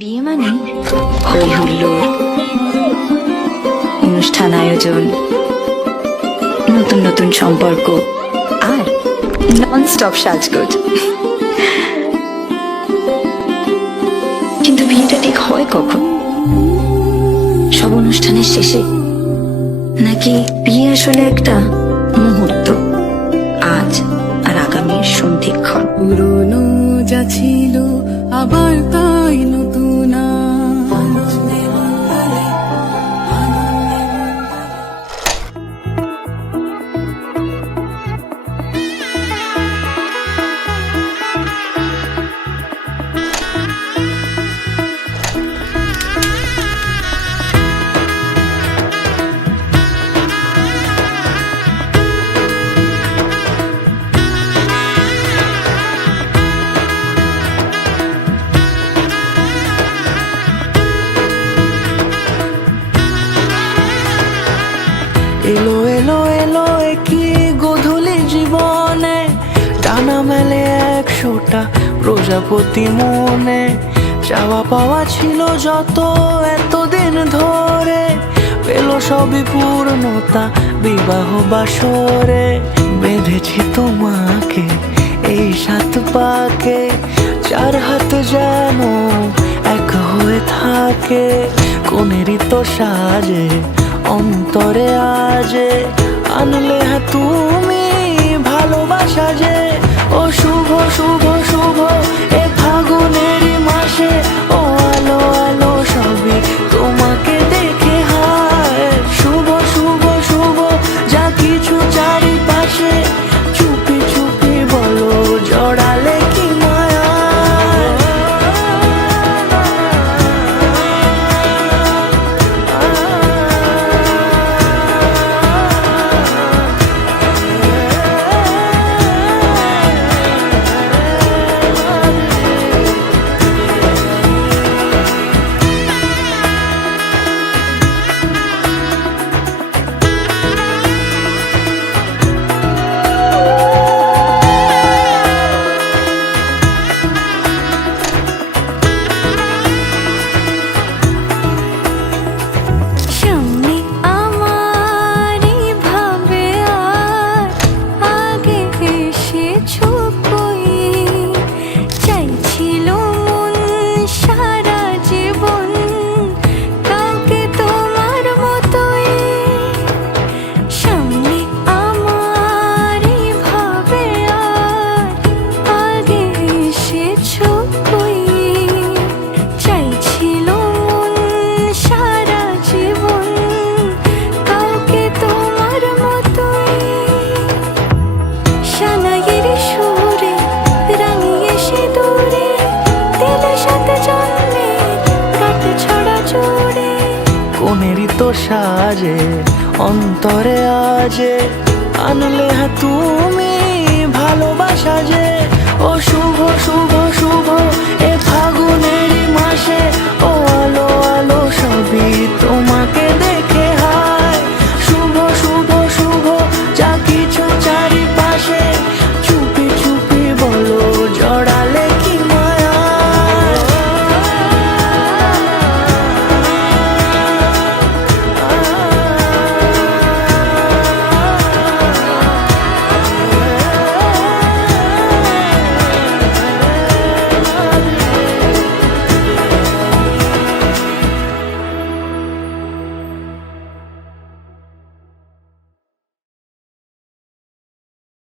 বিয়ে মানে হই হুল্লোড়, অনুষ্ঠান আয়োজন, নতুন নতুন সম্পর্ক আর নন স্টপ সাজগোজ। কিন্তু বিয়েটা ঠিক হয় কখন? সব অনুষ্ঠানের শেষে, নাকি বিয়ে আসলে একটা মুহূর্ত, আজ আর আগামীর সন্ধিক্ষণ? পুরনো যা ছিল আবার তাই নতুন আনন্দে মঙ্গলে, আনন্দে মঙ্গলে। এলো এলো এলো একই গধূলি জীবনে, টানা মেলে 100টা প্রজাপতি মনে। চাওয়া পাওয়া ছিল যত এতদিন ধরে, পেল সবই পূর্ণতা বিবাহ বাসরে। বেঁধেছি তোমাকে এই 7 পাকে, 4 হাত যেন এক হয়ে থাকে। কোনেরই তো সাজে অন্তরে আজে, আনলে তুমি ভালোবাসা যে। ও শুভ শুভ শুভ এ ফাগুনেরই মাসে, ও আলো আলো সবই তোমাকে দেখে হায়। শুভ শুভ শুভ যা কিছু চারিপাশে, চুপি চুপি বলো জড়ালে কি মায়া। সামনে আমারই ভাবে আর আগে এসেছো কই, চাইছিল মন সারা জীবন কাউকে তোমার মতোই। সামনে আমারই ভাবে আর আগে এসেছো কই, চাইছিল মন সারা জীবন কাউকে তোমার মতোই। সানাইয়ের সুরে রাঙিয়ে সিঁদুরে, দিলে 7 জন্মের কাট ছড়া জোড়ে। কোনেরই তো সাজে অন্তরে আজে, আনলে তুমি ভালোবাসা যে। ও শুভ শুভ শুভ এ ফাগুনেরই মাসে, ও